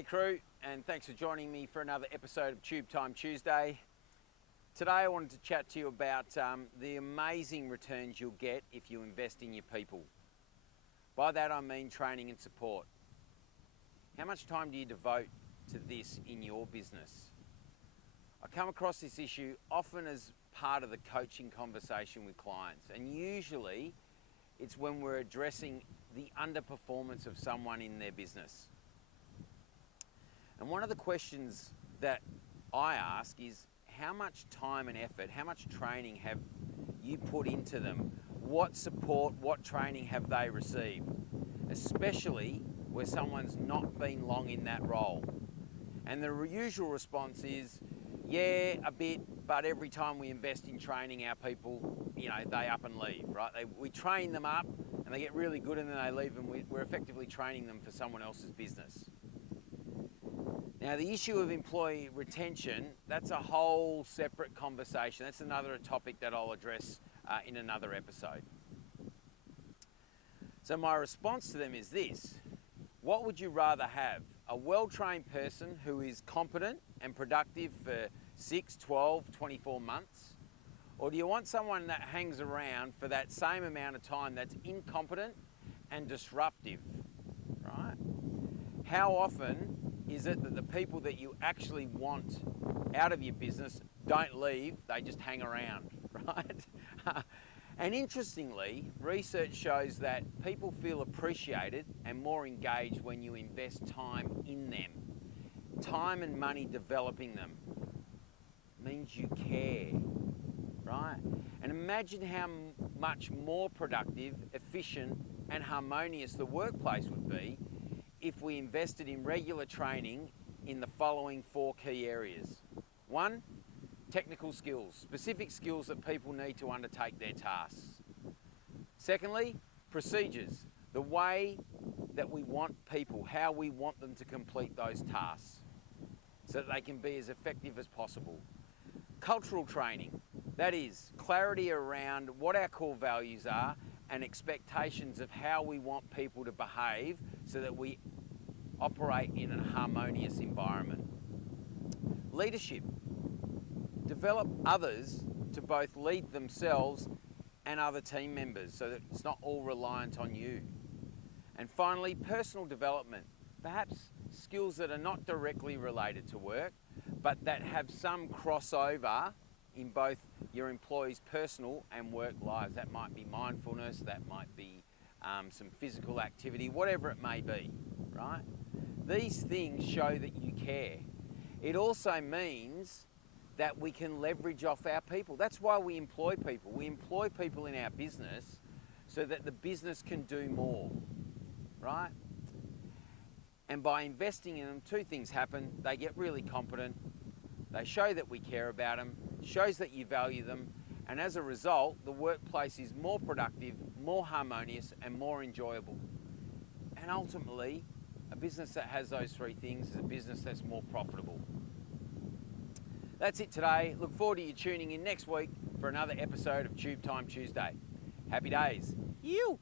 G'day crew, and thanks for joining me for another episode of Tube Time Tuesday. Today I wanted to chat to you about the amazing returns you'll get if you invest in your people. By that I mean training and support. How much time do you devote to this in your business? I come across this issue often as part of the coaching conversation with clients, and usually it's when we're addressing the underperformance of someone in their business. And one of the questions that I ask is, how much time and effort, how much training have you put into them? What support, what training have they received? Especially where someone's not been long in that role. And the usual response is, yeah, a bit, but every time we invest in training our people, they up and leave, right? We train them up and they get really good and then they leave, and we're effectively training them for someone else's business. Now, the issue of employee retention, that's a whole separate conversation. That's another topic that I'll address in another episode. So my response to them is this: what would you rather have? A well-trained person who is competent and productive for 6, 12, 24 months? Or do you want someone that hangs around for that same amount of time that's incompetent and disruptive, right? How often is it that the people that you actually want out of your business don't leave, they just hang around, right? And interestingly, research shows that people feel appreciated and more engaged when you invest time in them. Time and money developing them means you care, right? And imagine how much more productive, efficient, and harmonious the workplace would be if we invested in regular training in the following 4 key areas. 1, technical skills, specific skills that people need to undertake their tasks. Secondly, procedures, the way that we want people, how we want them to complete those tasks so that they can be as effective as possible. Cultural training, that is clarity around what our core values are and expectations of how we want people to behave so that we operate in a harmonious environment. Leadership, develop others to both lead themselves and other team members so that it's not all reliant on you. And finally, personal development, perhaps skills that are not directly related to work, but that have some crossover in both your employees' personal and work lives. That might be mindfulness, that might be some physical activity, whatever it may be, right? These things show that you care. It also means that we can leverage off our people. That's why we employ people. We employ people in our business so that the business can do more, right? And by investing in them, 2 things happen. They get really competent. They show that we care about them, shows that you value them, and as a result, the workplace is more productive, more harmonious, and more enjoyable. And ultimately, a business that has those 3 things is a business that's more profitable. That's it today. Look forward to you tuning in next week for another episode of Tube Time Tuesday. Happy days. Yewwww.